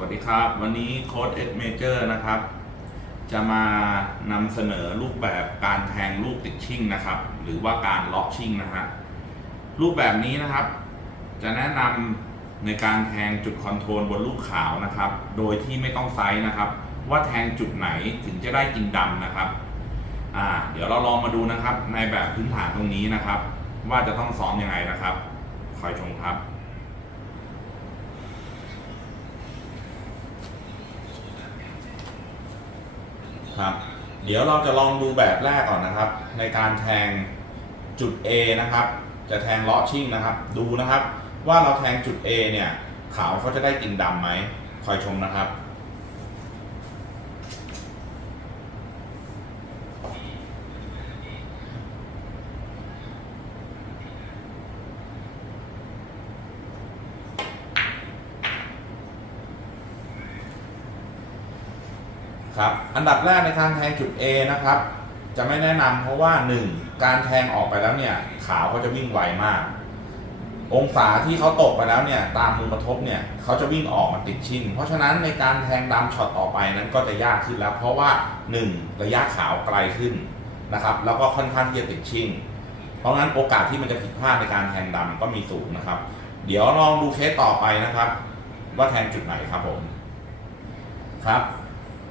วัสดีครับ วันนี้โค้ดเอ็ดเมเจอร์นะครับ จะมานำเสนอรูปแบบการแทงลูกติดชิ่งนะครับ หรือว่าการล็อกชิ่งนะฮะรูปแบบนี้นะครับ จะแนะนำในการแทงจุดคอนโทรลบนลูกขาวนะครับ โดยที่ไม่ต้องไซส์นะครับ ว่าแทงจุดไหนถึงจะได้กินดำนะครับอ่าเดี๋ยวเราลองมาดูนะครับ ในแบบพื้นฐานตรงนี้นะครับ ว่าจะต้องซ้อมยังไงนะครับ คอยชมครับ ครับ เดี๋ยวเราจะลองดูแบบแรกก่อนนะครับ ในการแทงจุด A นะครับ จะแทงล้อชิ่งนะครับ ดูนะครับ ว่าเราแทงจุด A เนี่ยขาวเขาจะได้กินดำไหมคอยชมนะครับ ครับอันดับแรกในการแทงจุด A นะครับ จะไม่แนะนำเพราะว่า 1. การแทงออกไปแล้วเนี่ยขาวเขาจะวิ่งไวมาก องศาที่เขาตกไปแล้วเนี่ยตามมุมกระทบเนี่ยเขาจะวิ่งออกมาติดชิ่งเพราะฉะนั้นในการแทงดำช็อตต่อไปนั้นก็จะยากขึ้นแล้ว เพราะว่า 1. ระยะขาวไกลขึ้นนะครับแล้วก็ค่อนข้างที่จะติดชิ่งเพราะงั้นโอกาสที่มันจะผิดพลาดในการแทงดำก็มีสูงนะครับ เดี๋ยวลองดูเคสต่อไปนะครับ ว่าแทงจุดไหนครับผมครับ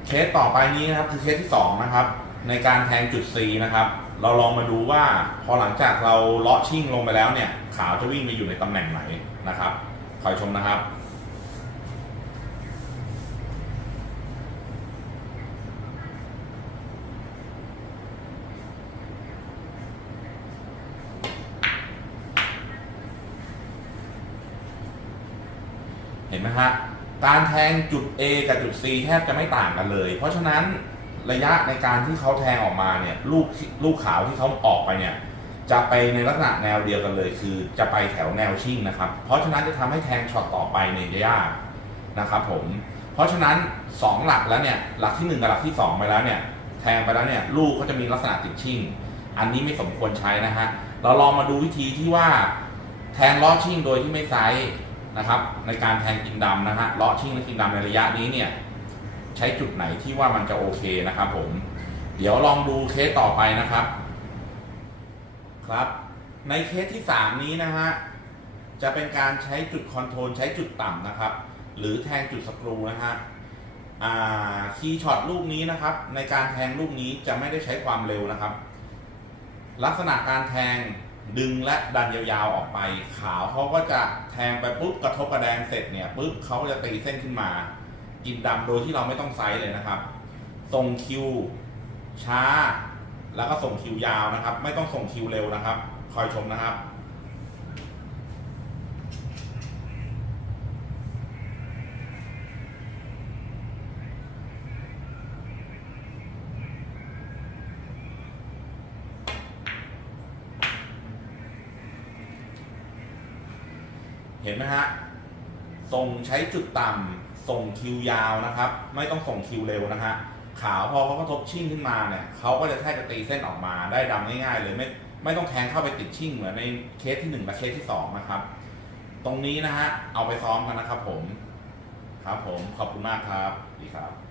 เคสต่อไปนี้นะครับคือเคสที่2นะครับในการแทงจุด C นะครับ เราลองมาดูว่าพอหลังจากเราเลาะชิ่งลงไปแล้วเนี่ยขาวจะวิ่งไปอยู่ในตำแหน่งไหนนะครับคอยชมนะครับเห็นไหมฮะ การแทงจุด A กับจุด C แทบจะไม่ต่างกันเลย เพราะฉะนั้นระยะในการที่เขาแทงออกมาเนี่ยลูกลูกขาวที่เขาออกไปเนี่ยจะไปในลักษณะแนวเดียวกันเลย คือจะไปแถวแนวชิ่งนะครับ เพราะฉะนั้นจะทำให้แทงช็อตต่อไปเนี่ยะยากนะครับผมเพราะฉะนั้น 2 หลักแล้วเนี่ยหลักที่ 1 กับหลักที่ 2 ไปแล้วเนี่ยแทงไปแล้วเนี่ยลูกเขาจะมีลักษณะติดชิ่ง อันนี้ไม่สมควรใช้นะฮะเราลองมาดูวิธีที่ว่าแทงล้อชิ่งโดยที่ไม่ไซส์ นะครับ ในการแทงกินดำนะฮะเล้อชิ่งและกินดำในระยะนี้เนี่ยใช้จุดไหนที่ว่ามันจะโอเคนะครับผม เดี๋ยวลองดูเคสต่อไปนะครับ ครับ ในเคสที่ 3 นี้นะฮะจะเป็นการใช้จุดคอนโทรลใช้จุดต่ำนะครับ หรือแทงจุดสกรูนะฮะคีย์ช็อตลูกนี้นะครับ ในการแทงลูกนี้จะไม่ได้ใช้ความเร็วนะครับ ลักษณะการแทง ดึงและดันยาวๆออกไป ขาวเขาก็จะแทงไปปุ๊บกระทบกระแดงเสร็จเนี่ยปุ๊บเขาจะตีเส้นขึ้นมา กินดำโดยที่เราไม่ต้องไซส์เลยนะครับส่งคิวช้า แล้วก็ส่งคิวยาวนะครับ ไม่ต้องส่งคิวเร็วนะครับ คอยชมนะครับ เห็นไหมฮะส่งใช้จุดต่ำส่งคิวยาวนะครับ ไม่ต้องส่งคิวเร็วนะฮะขาวพอเขากระทบชิ่งขึ้นมาเนี่ยเขาก็จะแทบจะตีเส้นออกมาได้ดำง่ายๆเลยไม่ไม่ต้องแทงเข้าไปติดชิ่งเหมือนในเคสที่หนึ่งและเคสที่สองนะครับ ตรงนี้นะฮะเอาไปซ้อมกันนะครับผม ครับผมขอบคุณมากครับดีครับ